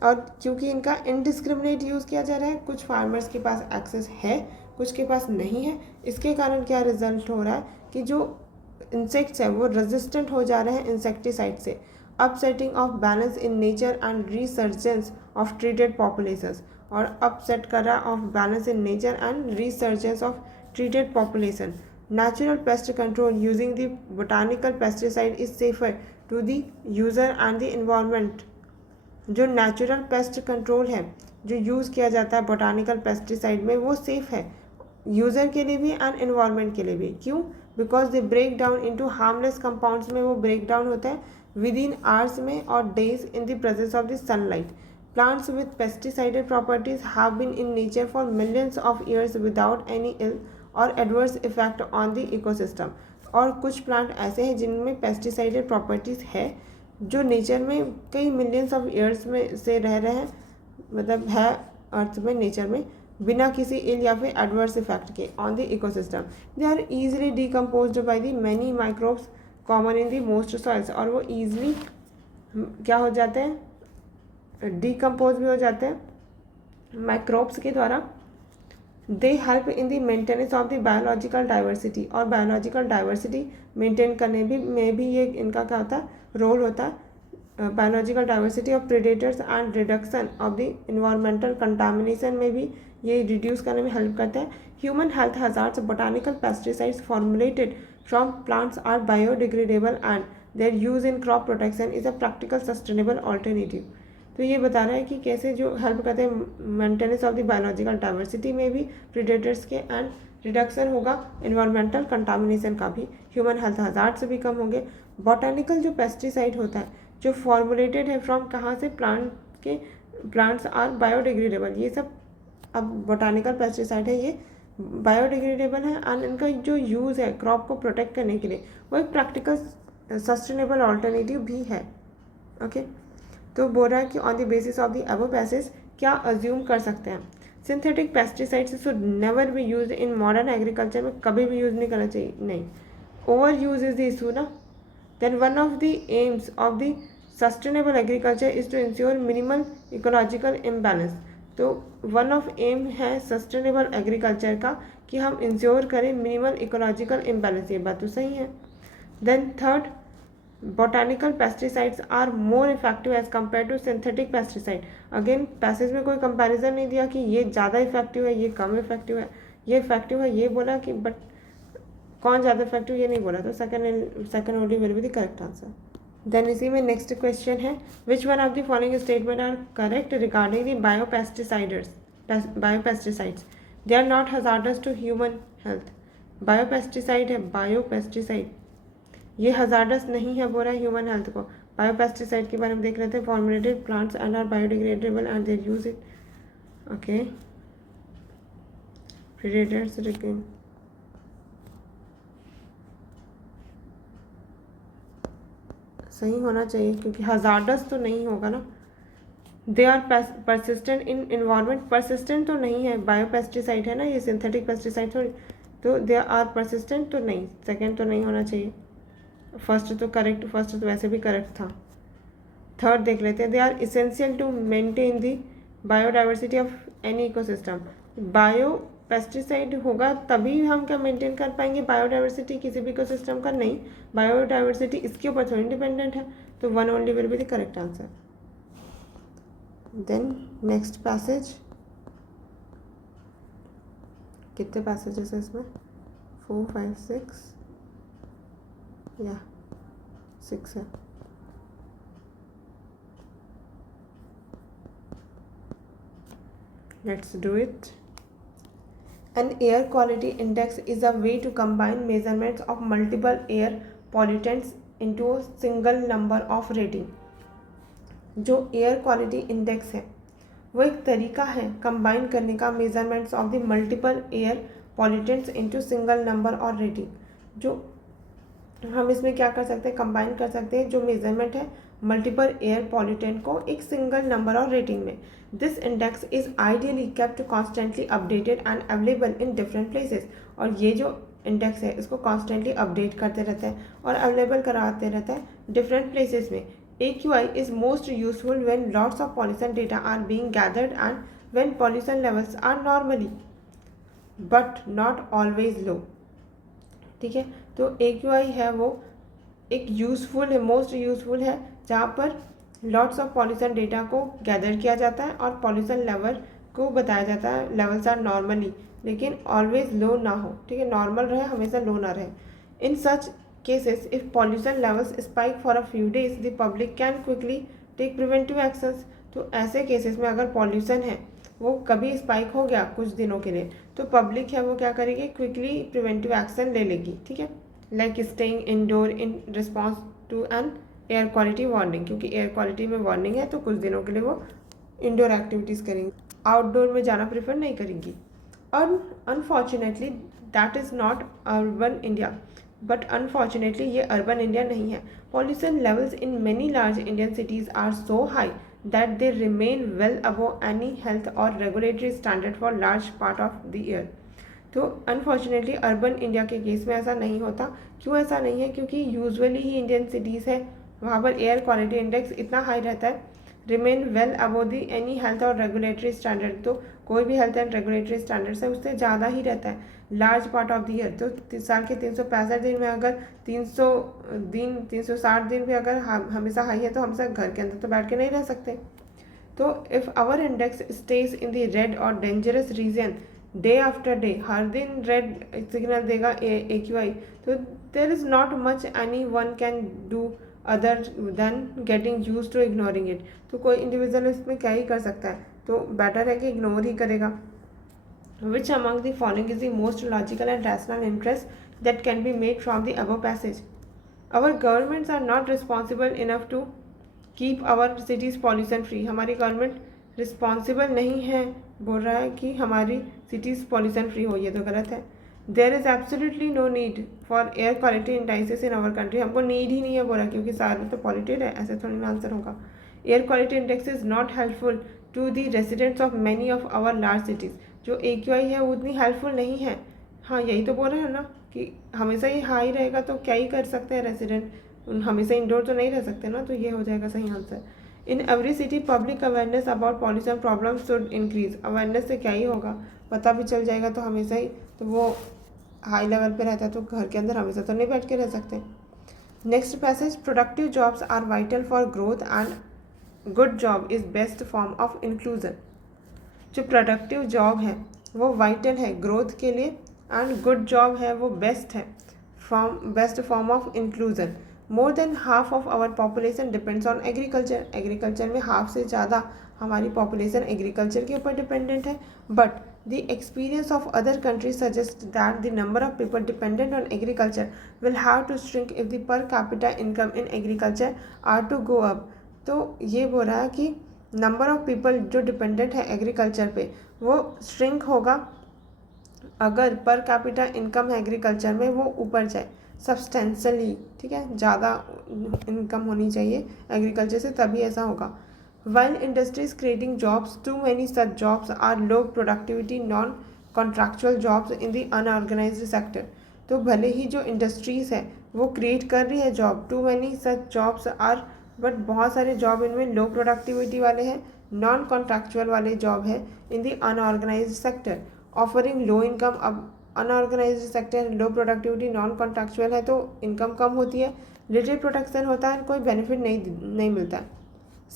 और क्योंकि इनका इनडिस्क्रिमिनेट यूज़ किया जा रहा है, कुछ फार्मर्स के पास एक्सेस है, कुछ के पास नहीं है, इसके कारण क्या रिजल्ट हो रहा है कि जो इंसेक्ट्स है वो रेजिस्टेंट हो जा रहे हैं इंसेक्टिसाइड से। Upsetting of balance in nature and resurgence of treated populations. और अपसेट कर रहा है of balance in nature and resurgence of treated population. Natural pest control using the botanical pesticide is safer to the user and the environment. जो नेचुरल पेस्ट कंट्रोल है जो यूज़ किया जाता है बोटानिकल पेस्टिसाइड में, वो सेफ़ है यूज़र के लिए भी एंड एनवायरनमेंट के लिए भी। क्यों? Because they break down into harmless compounds में वो ब्रेक डाउन होता है विद इन आवर्स में और days in the presence of the sunlight. Plants with pesticided properties have been in nature for millions of years without any ill or adverse effect on the ecosystem. और कुछ प्लांट ऐसे हैं जिनमें पेस्टिसाइडेड प्रॉपर्टीज़ है जो नेचर में कई मिलियंस ऑफ ईयर्स में से रह रहे हैं, मतलब है अर्थ में, नेचर में, बिना किसी इल या फिर एडवर्स इफेक्ट के on the ecosystem. They are easily decomposed by the many microbes common in the most soils, और वो ईजिली क्या हो जाते हैं, डिकम्पोज भी हो जाते हैं माइक्रोब्स के द्वारा। They help in the maintenance of the biological diversity, और बायोलॉजिकल डाइवर्सिटी मेंटेन करने में भी ये इनका क्या होता है, रोल होता है। Biological diversity of predators and reduction of the environmental contamination में भी ये रिड्यूस करने में हेल्प करता है। Human health hazards, botanical pesticides formulated from plants are biodegradable and their use in crop protection is a practical sustainable alternative. तो ये बता रहा है कि कैसे जो हेल्प करते हैं maintenance of the biological diversity में भी, प्रेडेटर्स के, एंड रिडक्शन होगा इन्वायरमेंटल कंटामिनेशन का भी, ह्यूमन हेल्थ हजार्ड्स भी कम होंगे। बॉटनिकल जो पेस्टिसाइड होता है जो फॉर्मुलेटेड है फ्रॉम कहाँ से, प्लांट्स आर बायोडिग्रेडेबल, ये सब अब बोटानिकल पेस्टिसाइड है ये बायोडिग्रेडेबल है, एंड इनका जो यूज़ है क्रॉप को प्रोटेक्ट करने के लिए वो एक प्रैक्टिकल सस्टेनेबल ऑल्टरनेटिव भी है। ओके, तो बोल रहा है कि on the basis of the above passage क्या अज्यूम कर सकते हैं, synthetic pesticides should never be used in modern agriculture में कभी भी यूज़ नहीं करना चाहिए, नहीं, over use is the issue ना। Then one of the aims of the sustainable agriculture is to ensure minimal ecological imbalance. तो वन ऑफ एम है सस्टेनेबल एग्रीकल्चर का कि हम इंश्योर करें मिनिमल इकोलॉजिकल इम्बैलेंस, ये बात तो सही है। Then third, botanical pesticides are more effective as compare to synthetic pesticide. Again passage में कोई कंपैरिजन नहीं दिया कि ये ज़्यादा इफेक्टिव है, ये कम इफेक्टिव है, ये इफेक्टिव है ये बोला कि, बट कौन ज़्यादा इफेक्टिव ये नहीं बोला, तो second only will be the correct answer. Then इसी में नेक्स्ट क्वेश्चन है, which one of the following statement are correct regarding the biopesticides, they are not hazardous to human health. Biopesticide है, बायोपेस्टिसाइड ये हजार्डस नहीं है, बोल रहा है ह्यूमन हेल्थ को। बायोपेस्टिसाइड के बारे में देख रहे थे, formulated plants and are biodegradable and their use it, okay, predators again, सही होना चाहिए क्योंकि हजार्डस तो नहीं होगा ना। They are persistent in environment, persistent तो नहीं है, बायोपेस्टिसाइड है ना ये, सिंथेटिक पेस्टिसाइड थोड़ी, तो दे आर परसिस्टेंट तो नहीं, सेकेंड तो नहीं होना चाहिए, फर्स्ट तो करेक्ट, फर्स्ट तो वैसे भी करेक्ट था। थर्ड देख लेते हैं, they are essential to maintain the biodiversity of any ecosystem. Biopesticide होगा तभी हम क्या मेंटेन कर पाएंगे बायोडाइवर्सिटी किसी भी इकोसिस्टम का, नहीं, बायोडाइवर्सिटी इसके ऊपर थोड़ी डिपेंडेंट है, तो one only will be the correct answer. Then next passage, कितने पैसेजेस है इसमें, 4 5 6 या 6 है। Let's do it. An air quality index is a way to combine measurements of multiple air pollutants into a single number of rating. जो एयर क्वालिटी इंडेक्स है वो एक तरीका है कंबाइन करने का measurements of the multiple air pollutants into single number और रेटिंग। जो हम इसमें क्या कर सकते हैं, कंबाइन कर सकते हैं जो मेजरमेंट है मल्टीपल एयर पॉल्यूटेंट को एक सिंगल नंबर और रेटिंग में। This index is ideally kept constantly updated and available in different places. और ये जो इंडेक्स है इसको कॉन्स्टेंटली अपडेट करते रहते हैं और अवेलेबल कराते रहता है डिफरेंट प्लेसेस में। AQI is most useful when lots of pollution data are being gathered and when pollution levels are normally but not always low। ठीक है, तो AQI है वो एक यूज़फुल है, मोस्ट यूज़फुल है जहाँ पर लॉट्स ऑफ पॉल्यूशन डेटा को गैदर किया जाता है और पॉल्यूशन लेवल को बताया जाता है, लेवल्स आर नॉर्मली, लेकिन ऑलवेज लो ना हो, ठीक है, नॉर्मल रहे, हमेशा लो ना रहे। इन सच cases if pollution levels spike for a few days the public can quickly take preventive actions। तो ऐसे केसेस में अगर पॉल्यूशन है वो कभी स्पाइक हो गया कुछ दिनों के लिए तो पब्लिक है वो क्या करेगी, क्विकली प्रिवेंटिव एक्शन ले लेगी, ठीक है, like staying indoor in response to an air quality warning, क्योंकि एयर क्वालिटी में वार्निंग है तो कुछ दिनों के लिए वो इंडोर एक्टिविटीज़ करेंगी, आउटडोर में जाना प्रेफर नहीं करेंगी। और unfortunately that is not urban India. But unfortunately ये अर्बन इंडिया नहीं है. Pollution levels in many large Indian cities are so high that they remain well above any health or regulatory standard for large part of the year. तो अनफॉर्चुनेटली अर्बन इंडिया के केस में ऐसा नहीं होता. क्यों ऐसा नहीं है? क्योंकि यूजुअली ही इंडियन सिटीज़ है वहाँ पर एयर क्वालिटी इंडेक्स इतना हाई रहता है, रिमेन वेल अबव दी एनी हेल्थ और रेगुलेटरी स्टैंडर्ड. तो कोई भी हेल्थ एंड रेगुलेटरी स्टैंडर्ड्स है उससे ज़्यादा ही रहता है large part of the year. तो साल के 365 दिन में अगर 360 दिन भी अगर हमेशा हाई है तो हम सब घर के अंदर तो बैठ के नहीं रह सकते. तो if our index stage in the red or dangerous region day after day, हर दिन रेड सिग्नल देगा AQI, तो there is not much anyone can do other than getting use to ignoring it. तो कोई इंडिविजुअल इसमें क्या ही कर सकता है, तो बेटर है कि इग्नोर ही करेगा. Which among the following is the most logical and rational inference that can be made from the above passage? Our governments are not responsible enough to keep our cities pollution free. हमारी गवर्नमेंट रिस्पॉन्सिबल नहीं है, बोल रहा है कि हमारी सिटीज़ पॉल्यूशन फ्री हो. ये तो गलत है. There is absolutely no need for air quality indices in our country. हमको नीड ही नहीं है बोला, क्योंकि सारे तो पॉल्यूटेड है. ऐसे थोड़ी ना आंसर होगा. Air quality index is not helpful to the residents of many of our large cities. जो AQI है वो उतनी हेल्पफुल नहीं है. हाँ, यही तो बोल रहे हैं ना कि हमेशा ही हाई रहेगा तो क्या ही कर सकते हैं रेसिडेंट, हमेशा इंडोर तो नहीं रह सकते ना. तो ये हो जाएगा सही answer. In every city public awareness about pollution problem should increase. Awareness से क्या ही होगा, पता भी चल जाएगा तो हमेशा ही तो वो हाई लेवल पे रहता है, तो घर के अंदर हमेशा तो नहीं बैठ के रह सकते. Next passage, productive jobs are vital for growth and good job is best form of inclusion. जो प्रोडक्टिव जॉब है वो वाइटल है ग्रोथ के लिए, एंड गुड जॉब है वो best form of inclusion. More than half of our population depends on agriculture. Agriculture में हाफ से ज़्यादा हमारी पॉपुलेशन एग्रीकल्चर के ऊपर डिपेंडेंट है. But the experience of other countries suggest that the number of people dependent on agriculture will have to shrink if the per capita income in agriculture are to go up. तो ये बोल रहा है कि नंबर ऑफ पीपल जो डिपेंडेंट है एग्रीकल्चर पे वो श्रिंक होगा अगर पर कैपिटा इनकम एग्रीकल्चर में वो ऊपर जाए सब्सटेंशियली. ठीक है, ज़्यादा इनकम होनी चाहिए एग्रीकल्चर से, तभी ऐसा होगा. While industries creating jobs, too many such jobs are low productivity non contractual jobs in the unorganised sector. तो भले ही जो इंडस्ट्रीज़ है वो क्रिएट कर रही है job, too many such jobs are, but बहुत सारे जॉब इनमें लो प्रोडक्टिविटी वाले हैं, नॉन कॉन्ट्रैक्चुअल वाले जॉब है in the unorganised sector offering low income. अब unorganised sector low productivity non contractual है तो इनकम कम होती है, लिटिल प्रोडक्शन होता है, कोई बेनिफिट नहीं मिलता है.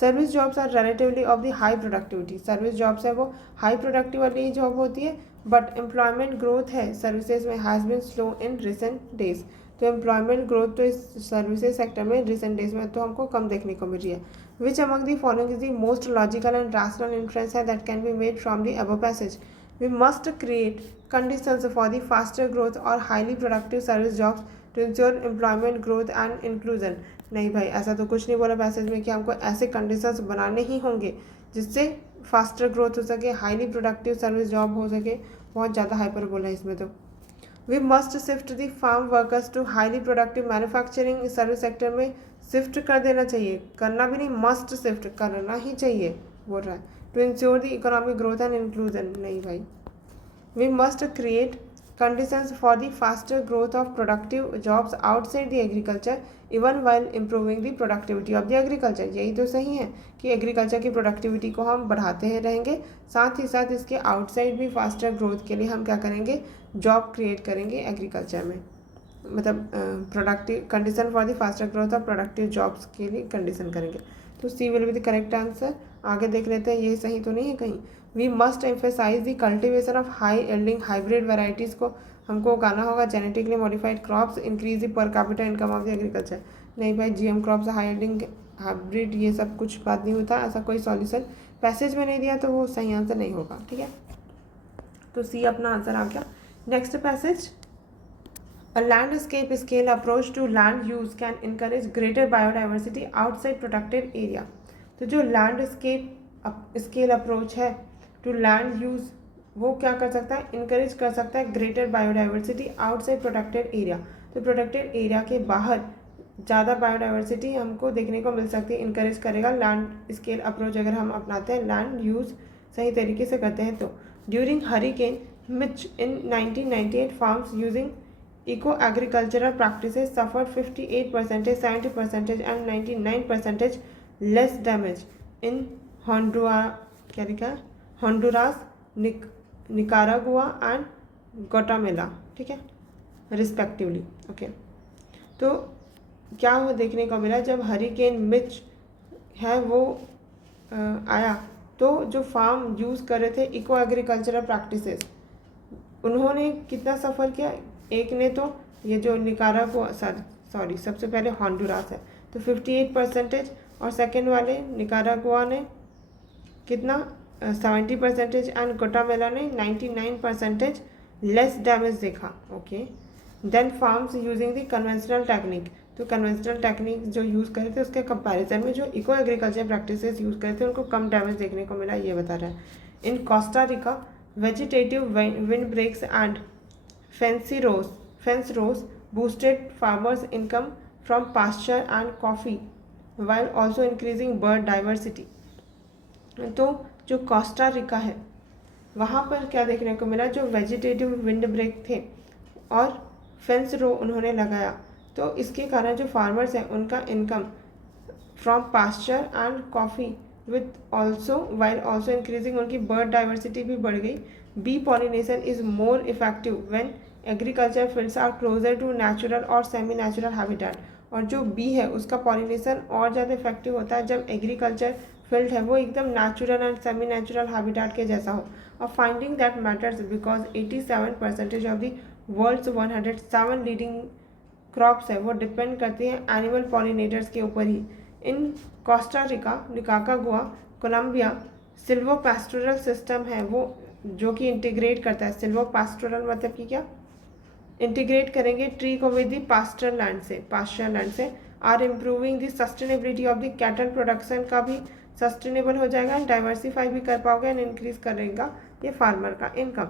Service jobs are relatively of the high productivity. Service jobs है वो हाई प्रोडक्टिव वाली जॉब होती है, बट एम्प्लॉयमेंट ग्रोथ है सर्विसेज में has been slow in recent days. तो एम्प्लॉयमेंट ग्रोथ तो इस सर्विसेज सेक्टर में रिसेंट डेज में तो हमको कम देखने को मिल रही है. Which among the following is the most logical and rational inference है that can be made from the above passage. We must create conditions for the faster growth और highly productive service jobs to ensure employment growth and inclusion. नहीं भाई, ऐसा तो कुछ नहीं बोला पैसेज में कि हमको ऐसे कंडीशंस बनाने ही होंगे जिससे फास्टर ग्रोथ हो सके, हाईली प्रोडक्टिव सर्विस जॉब हो सके. बहुत ज़्यादा हाइपर बोला है इसमें. तो we must shift the farm workers to highly productive manufacturing. Service sector में शिफ्ट कर देना चाहिए, करना भी नहीं, मस्ट शिफ्ट करना ही चाहिए बोल रहा है. To ensure the economic growth and inclusion. नहीं भाई, we must create conditions for the faster growth of productive jobs outside the agriculture even while improving the productivity of the agriculture. यही तो सही है कि एग्रीकल्चर की प्रोडक्टिविटी को हम बढ़ाते हैं रहेंगे, साथ ही साथ इसके आउटसाइड भी फास्टर ग्रोथ के लिए हम क्या करेंगे, जॉब क्रिएट करेंगे एग्रीकल्चर में. मतलब productive condition for the faster growth of productive jobs के लिए कंडीशन करेंगे. तो C will be the correct answer. आगे देख लेते हैं, ये सही तो नहीं है कहीं. We must emphasise the cultivation of high yielding hybrid varieties को हमको उगाना होगा. Genetically modified crops increase the per capita income of the agriculture. नहीं भाई, GM crops high yielding hybrid ये सब कुछ बात नहीं होता, ऐसा कोई सॉल्यूशन पैसेज में नहीं दिया तो वो सही आंसर नहीं होगा. ठीक है, तो सी अपना आंसर आ गया. Next passage, A landscape scale approach to land use can encourage greater biodiversity outside protected area. तो जो लैंडस्केप स्केल अप्रोच है टू लैंड यूज़ वो क्या कर सकता है, इनकरेज कर सकता है greater biodiversity outside protected area. तो प्रोटेक्टेड एरिया के बाहर ज़्यादा बायोडाइवर्सिटी हमको देखने को मिल सकती है, इनकरेज करेगा लैंड स्केल अप्रोच अगर हम अपनाते हैं, लैंड यूज़ सही तरीके से करते हैं। तो during hurricane Mitch in 1998 farms using eco agricultural practices suffer 58%, 70% and 99% less damage in क्या लिखा है, होंडुरास, निकारागुआ एंड ग्वाटेमाला, ठीक है, रिस्पेक्टिवली। ओके, तो क्या वो देखने को मिला, जब हरिकेन मिच है वो आया तो जो फार्म यूज़ कर रहे थे इको एग्रीकल्चरल प्रैक्टिसेस, उन्होंने कितना सफ़र किया। एक ने तो ये जो निकारागुआ सॉरी सबसे पहले होंडुरास है तो 58%, और सेकेंड वाले निकारागुआ ने कितना 70% एंड ग्वाटेमाला ने 99% लेस डैमेज देखा। Okay, then farms using the conventional technique, तो कन्वेंशनल टेक्निक जो यूज़ करे थे उसके कंपैरिजन में जो इको एग्रीकल्चर प्रैक्टिसेस यूज़ करे थे उनको कम डैमेज देखने को मिला, ये बता रहा है। In Costa Rica vegetative wind breaks and fence rows boosted farmers income from pasture and coffee while also increasing bird diversity. तो जो कोस्टा रिका है वहाँ पर क्या देखने को मिला, जो वेजिटेटिव विंड ब्रेक थे और फेंस रो उन्होंने लगाया, तो इसके कारण जो फार्मर्स हैं उनका income from pasture and coffee with also while also increasing, उनकी बर्ड डाइवर्सिटी भी बढ़ गई। Bee pollination is more effective when agriculture fields are closer to natural और सेमी नेचुरल हैबिटेट, और जो बी है उसका पॉलिनेशन और ज़्यादा इफेक्टिव होता है जब एग्रीकल्चर फील्ड है वो एकदम natural and semi natural habitat के जैसा हो। और finding that matters because 87% of the world's 107 leading crops है वो डिपेंड करती हैं एनिमल पॉलिनेटर्स के ऊपर ही। In Costa Rica, Nicaragua, Colombia silvo pastoral system है वो जो कि इंटीग्रेट करता है। सिल्वो पास्टोरल मतलब कि क्या, इंटीग्रेट करेंगे ट्री को विद द पास्चर लैंड से are improving the sustainability of the cattle production का भी सस्टेनेबल हो जाएगा एंड डाइवर्सिफाई भी कर पाओगे एंड इंक्रीज करेगा ये फार्मर का इनकम।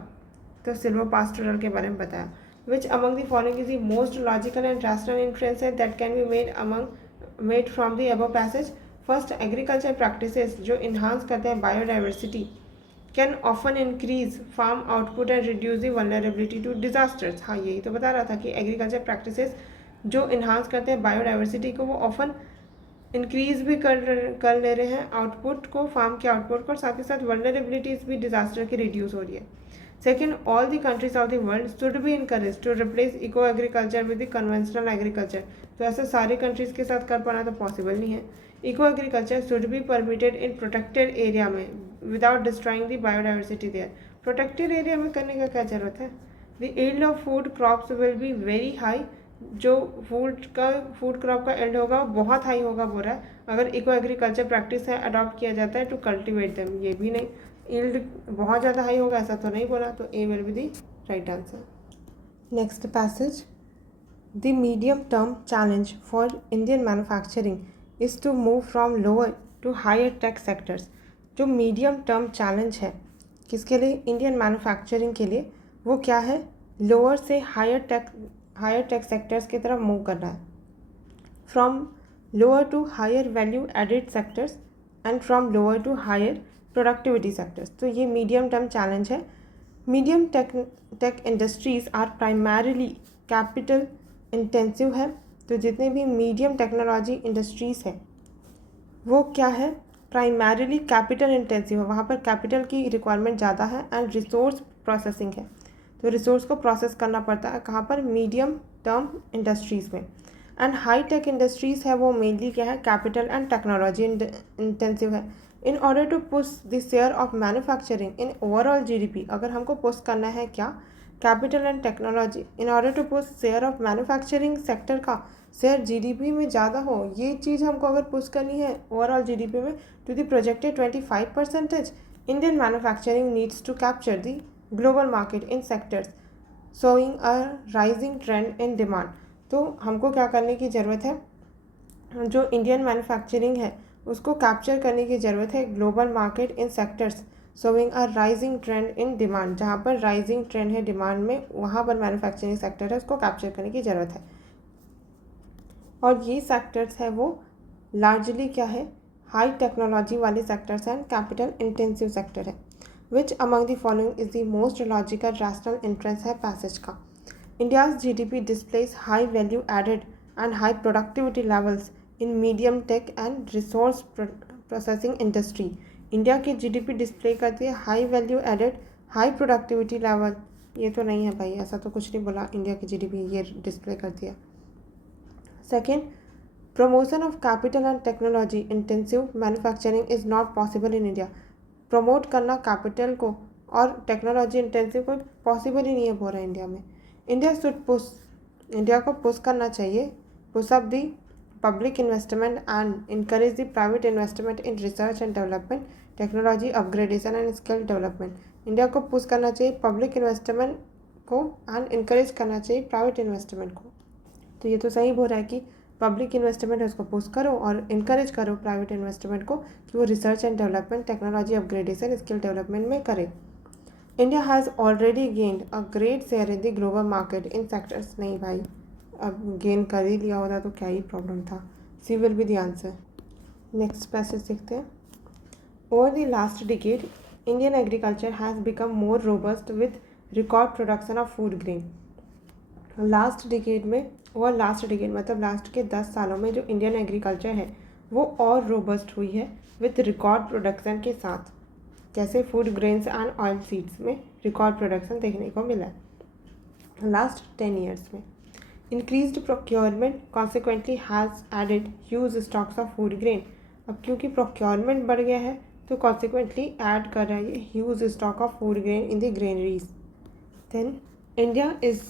तो सिल्वो पास्टोरल के बारे में बताया। Which among the following is the most logical and rational inferences that can be made from the above passage? First, agriculture practices जो enhance करते हैं biodiversity can often increase farm output and reduce the vulnerability to disasters। हाँ, यही तो बता रहा था कि agriculture practices जो enhance करते हैं biodiversity को वो often इंक्रीज भी कर ले रहे हैं आउटपुट को, फार्म के आउटपुट को, और साथ ही साथ वल्नरेबिलिटीज भी डिजास्टर की रिड्यूस हो रही है। Second, all the countries of the world should be encourage to replace eco agriculture with the conventional agriculture. तो ऐसा सारे कंट्रीज के साथ कर पाना तो पॉसिबल नहीं है। Eco agriculture should be permitted in protected area में without destroying the biodiversity there. Protected area में करने का क्या जरूरत है। The yield of food crops will be very high, जो फूड क्रॉप का एंड होगा वो बहुत हाई होगा बोल रहा है अगर इको एग्रीकल्चर प्रैक्टिस है अडॉप्ट किया जाता है टू कल्टिवेट देम। ये भी नहीं, यील्ड बहुत ज़्यादा हाई होगा ऐसा तो नहीं बोला, तो A will be the right answer. Next passage, the medium term challenge for Indian manufacturing is to move from lower to higher tech sectors. जो मीडियम टर्म चैलेंज है किसके लिए, इंडियन मैन्युफैक्चरिंग के लिए, वो क्या है, लोअर से हायर टेक सेक्टर्स की तरफ मूव करना है। From lower to higher value added sectors and from lower to higher productivity sectors. तो ये मीडियम टर्म चैलेंज है। Medium tech industries are primarily capital intensive है। तो जितने भी मीडियम टेक्नोलॉजी इंडस्ट्रीज़ है वो क्या है, प्राइमरीली कैपिटल इंटेंसिव है, वहाँ पर कैपिटल की रिक्वायरमेंट ज़्यादा है एंड रिसोर्स प्रोसेसिंग है। तो रिसोर्स को प्रोसेस करना पड़ता है कहाँ पर, मीडियम टर्म इंडस्ट्रीज़ में। एंड हाई टेक इंडस्ट्रीज़ है वो मेनली क्या है, कैपिटल एंड टेक्नोलॉजी इंटेंसिव है। In order to push the share of manufacturing in overall GDP, अगर हमको पुश करना है क्या, capital and technology, in order to push share of manufacturing sector का शेयर जीडीपी में ज़्यादा हो, ये चीज़ हमको अगर पुश करनी है ओवरऑल जीडीपी में to the projected 25%, Indian manufacturing needs to capture the global market in sectors showing a rising trend in demand. तो हमको क्या करने की ज़रूरत है, जो इंडियन मैन्युफैक्चरिंग है उसको कैप्चर करने की ज़रूरत है global market in sectors showing a rising trend in demand. जहाँ पर राइजिंग ट्रेंड है डिमांड में, वहाँ पर मैन्युफैक्चरिंग सेक्टर है, उसको कैप्चर करने की ज़रूरत है। और ये सेक्टर्स है वो लार्जली क्या है, हाई टेक्नोलॉजी वाले sectors and capital intensive sector है। Which among the following is the most logical rational inference है पैसेज का। India's GDP displays high value added and high productivity levels in medium tech and resource processing industry. India की जीडीपी डिस्प्ले करती है high value added, high productivity level. ये तो नहीं है भाई, ऐसा तो कुछ नहीं बोला इंडिया की जीडीपी ये डिस्प्ले करती है। Second, promotion of capital and technology intensive manufacturing is not possible in India. Promote करना कैपिटल को और टेक्नोलॉजी इंटेंसिव को पॉसिबल ही नहीं है बोल रहा है इंडिया में। इंडिया को पुश करना चाहिए, push up the public investment and encourage the private investment in research and development, technology upgradation and skill development. India को पुश करना चाहिए पब्लिक इन्वेस्टमेंट को एंड इनकरेज करना चाहिए प्राइवेट इन्वेस्टमेंट को। तो ये तो सही बोल रहा है कि पब्लिक इन्वेस्टमेंट है उसको पुश करो और इनकरेज करो प्राइवेट इन्वेस्टमेंट को कि वो research and development, technology upgradation, skill development में करे। India has already gained a great share in the global market in sectors. नहीं भाई, अब गेन कर ही लिया होता तो क्या ही प्रॉब्लम था। C will be the answer. Next passage देखते हैं। Over the last decade Indian agriculture has become more robust with record production of food grain. Last decade में, और लास्ट डिकेड मतलब लास्ट के 10 सालों में जो इंडियन एग्रीकल्चर है वो और रोबस्ट हुई है विथ रिकॉर्ड प्रोडक्शन के साथ। जैसे food grains and oil seeds में रिकॉर्ड प्रोडक्शन देखने को मिला है लास्ट 10 ईयर्स में। Increased procurement consequently has added huge stocks of food grain. अब क्योंकि प्रोक्योरमेंट बढ़ गया है तो कॉन्सिक्वेंटली ऐड कर रहा है ये huge stock of food grain in the granaries. Then India is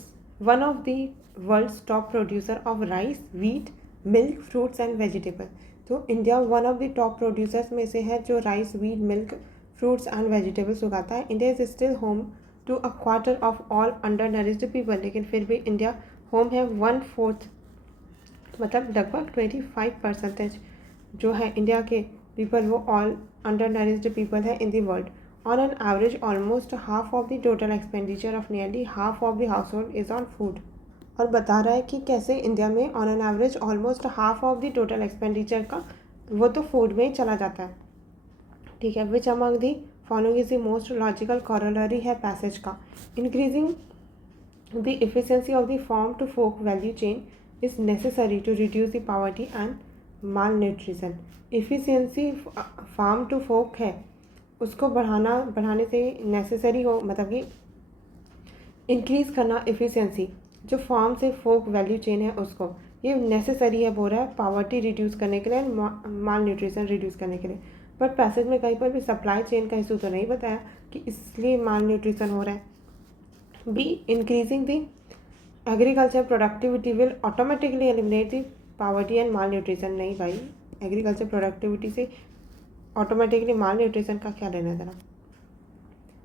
one of the world's top producer of rice, wheat, milk, fruits and vegetable. तो India one of the top producers में से है जो rice, wheat, milk, fruits and vegetables उगाता है। India is still home to a quarter of all undernourished people, लेकिन फिर भी इंडिया होम है 1/4 मतलब लगभग 25% जो है इंडिया के पीपल वो ऑल अंडर नरिश्ड पीपल है in the world. On an average, almost half of the total expenditure of nearly half of the household is on food। और बता रहा है कि कैसे इंडिया में on an average almost half of the total expenditure का वो तो फूड में ही चला जाता है। ठीक है। Which among the following is the most logical corollary है पैसेज का। Increasing the efficiency of the farm to fork value chain is necessary to reduce the poverty and malnutrition. Efficiency farm to fork है उसको बढ़ाने से नेसेसरी हो, मतलब कि इंक्रीज़ करना एफिशिएंसी जो फार्म से फोक वैल्यू चेन है उसको, ये नेसेसरी है बोल रहा है पावर्टी रिड्यूस करने के लिए, माल न्यूट्रिशन रिड्यूस करने के लिए। बट पैसेज में कहीं पर भी सप्लाई चेन का इशू तो नहीं बताया कि इसलिए माल न्यूट्रिशन हो रहा है। B, increasing the agriculture productivity will automatically eliminate the poverty and malnutrition. नहीं भाई, एग्रीकल्चर प्रोडक्टिविटी से ऑटोमेटिकली माल न्यूट्रिशन का क्या लेना देना।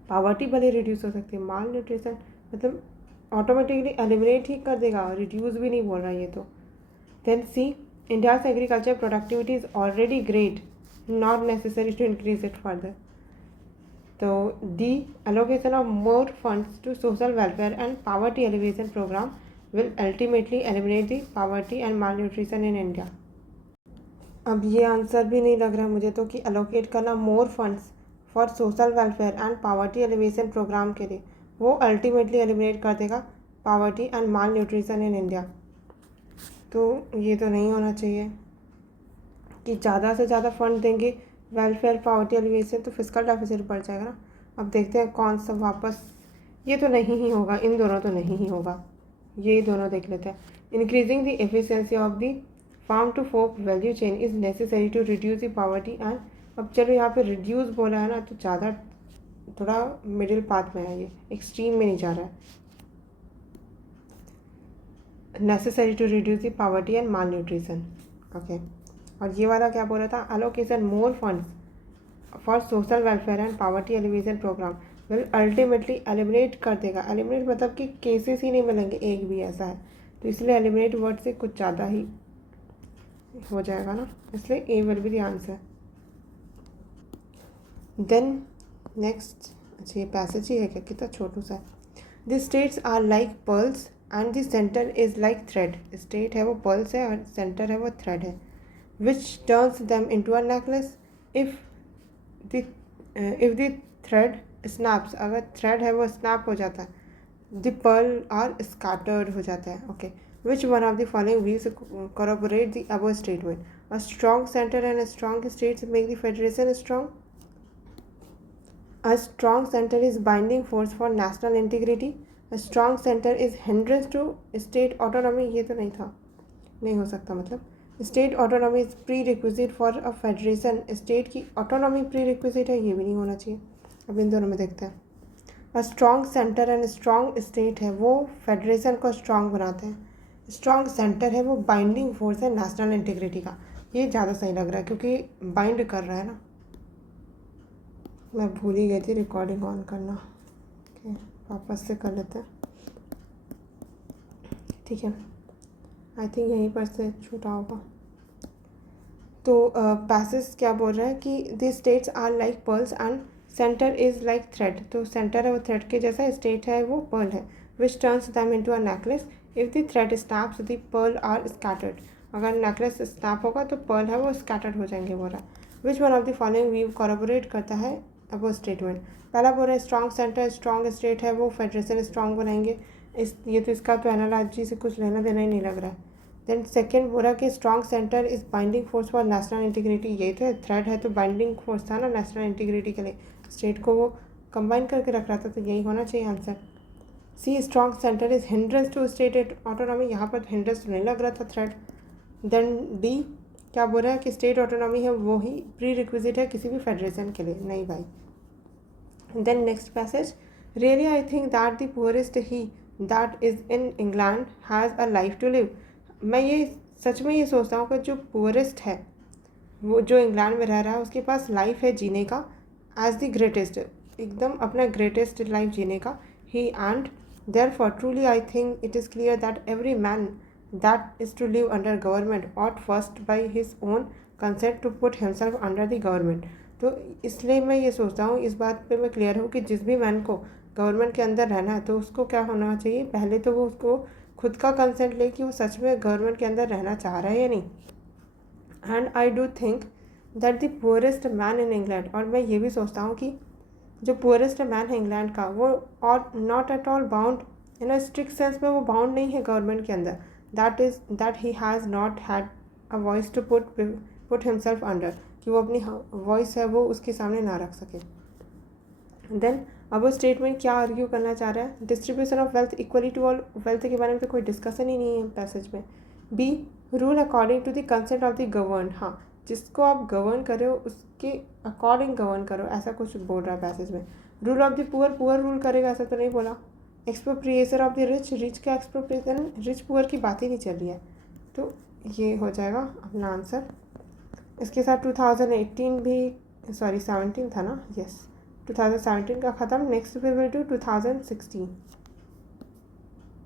पावर्टी भले रिड्यूस हो सकती है, माल न्यूट्रिशन मतलब ऑटोमेटिकली एलिमिनेट ही कर देगा, रिड्यूस भी नहीं बोल रहा ये तो। Then C, India's agriculture productivity is already great, not necessary to increase it further. तो D, allocation of more funds to social welfare and poverty alleviation programme will ultimately eliminate the poverty and malnutrition in India. अब ये आंसर भी नहीं लग रहा मुझे तो कि एलोकेट करना more funds for social welfare and poverty alleviation programme के लिए वो अल्टीमेटली एलिमिनेट कर देगा poverty and malnutrition in India. तो ये तो नहीं होना चाहिए कि ज़्यादा से ज़्यादा फंड देंगे वेलफेयर, पावर्टी एलिवेशन, तो फिस्कल डेफिसिट बढ़ जाएगा ना। अब देखते हैं कौन सा वापस, ये तो नहीं ही होगा, इन दोनों तो नहीं ही होगा, ये दोनों देख लेते हैं। Increasing the efficiency of the farm to fork value chain is necessary to reduce the poverty and, अब चलो यहाँ पे रिड्यूस बोला है ना तो ज़्यादा थोड़ा मिडिल पाथ में है, ये एक्सट्रीम में नहीं जा रहा है। Necessary to reduce the poverty and malnutrition, okay. और ये वाला क्या बोल रहा था, allocation more funds for social welfare and poverty alleviation programme will ultimately eliminate कर देगा। एलिमिनेट मतलब कि केसेस ही नहीं मिलेंगे, एक भी ऐसा है, तो इसलिए एलिमिनेट वर्ड से कुछ ज़्यादा ही हो जाएगा ना, इसलिए A will be the answer. Then next, अच्छा ये पैसेज ही है क्या, कितना छोटू सा है। The states are like pearls and the centre is like thread. State है वो पर्ल्स है और सेंटर है वो थ्रेड है। Which turns them into a necklace if the thread snaps. अगर थ्रेड है वो स्नैप हो जाता है, द पर्ल आर स्कैटर्ड हो जाता है। Okay, which one of the following views corroborate the above statement? A strong center and a strong states make the federation strong. A strong center is binding force for national integrity. A strong center is hindrance to state autonomy. ये तो नहीं था, नहीं हो सकता मतलब। State autonomy is pre requisite for a federation. State की ऑटोनॉमी प्री रिक्विजिट है, ये भी नहीं होना चाहिए। अब इन दोनों में देखते हैं। A strong centre and strong state है वो फेडरेशन को स्ट्रॉन्ग बनाते हैं। स्ट्रॉन्ग सेंटर है वो बाइंडिंग फोर्स है नेशनल इंटीग्रिटी का। ये ज़्यादा सही लग रहा है क्योंकि बाइंड कर रहा है ना। मैं भूल ही गई थी रिकॉर्डिंग ऑन करना। ओके, वापस से कर लेते हैं, ठीक है। आई थिंक यहीं पर से छूटा होगा। तो पैसेज क्या बोल रहा है कि the states are like pearls and centre is like thread. तो सेंटर है वो थ्रेड के जैसा, स्टेट है वो पर्ल है। Which turns them into a necklace if the thread snaps the pearl are scattered. अगर नेकलेस स्नैप होगा तो पर्ल है वो स्कैटर्ड हो जाएंगे, बोल रहा है। Which one of the following view corroborate करता है अब स्टेटमेंट? पहला बोल रहा है स्ट्रॉन्ग सेंटर स्ट्रॉन्ग स्टेट है वो फेडरेशन स्ट्रॉन्ग बनाएंगे। ये तो इसका तो एनालॉजी से कुछ लेना देना ही नहीं लग रहा है। देन सेकेंड बोला कि strong centre is binding force for national integrity. यही तो थ्रेड है तो बाइंडिंग फोर्स था ना नेशनल इंटीग्रिटी के लिए, स्टेट को वो कंबाइन करके रख रहा था, तो यही होना चाहिए answer. C strong centre is hindrance to state autonomy. यहाँ पर हिंड्रेंस नहीं लग रहा था थ्रेड। देन डी क्या बोल रहा है कि स्टेट ऑटोनॉमी है वो ही प्री रिक्विजिट है किसी भी फेडरेशन के लिए, नहीं भाई। Then next passage, really I think that the poorest he that is in England has a life to live. मैं ये सच में ये सोचता हूँ कि जो पुअरेस्ट है वो जो इंग्लैंड में रह रहा है उसके पास लाइफ है जीने का एज द ग्रेटेस्ट, एकदम अपना ग्रेटेस्ट लाइफ जीने का ही। And therefore truly I think it is clear that every man that is to live under government ought first by his own consent to put himself under the government. तो इसलिए मैं ये सोचता हूँ, इस बात पे मैं क्लियर हूँ कि जिस भी मैन को गवर्नमेंट के अंदर रहना है तो उसको क्या होना चाहिए, पहले तो वो उसको खुद का कंसेंट ले कि वो सच में गवर्नमेंट के अंदर रहना चाह रहा है या नहीं। And I do think that the poorest man in England, और मैं ये भी सोचता हूँ कि जो पुअरेस्ट मैन है इंग्लैंड का वो और not at all bound in a strict sense में वो बाउंड नहीं है गवर्नमेंट के अंदर। That he has not had a voice to put himself under, कि वो अपनी वॉइस है वो उसके सामने ना रख सके। देन अब वो स्टेटमेंट क्या आर्ग्यू करना चाह रहा है, distribution of wealth equally to all. Wealth के बारे में तो कोई डिस्कशन ही नहीं है पैसेज में। Be rule according to the consent of the govern. हाँ, जिसको आप गवर्न कर रहे हो उसके अकॉर्डिंग गवर्न करो, ऐसा कुछ बोल रहा है पैसेज में। Rule of the poor, poor rule करेगा ऐसा तो नहीं बोला। Expropriation of the rich, rich का एक्सप्रोप्रिएशन, रिच पुअर की बात ही नहीं चल रही है, तो ये हो जाएगा अपना आंसर। इसके साथ 2018 भी, सॉरी 17 था ना, यस 2017 का ख़त्म। Next we will do 2016।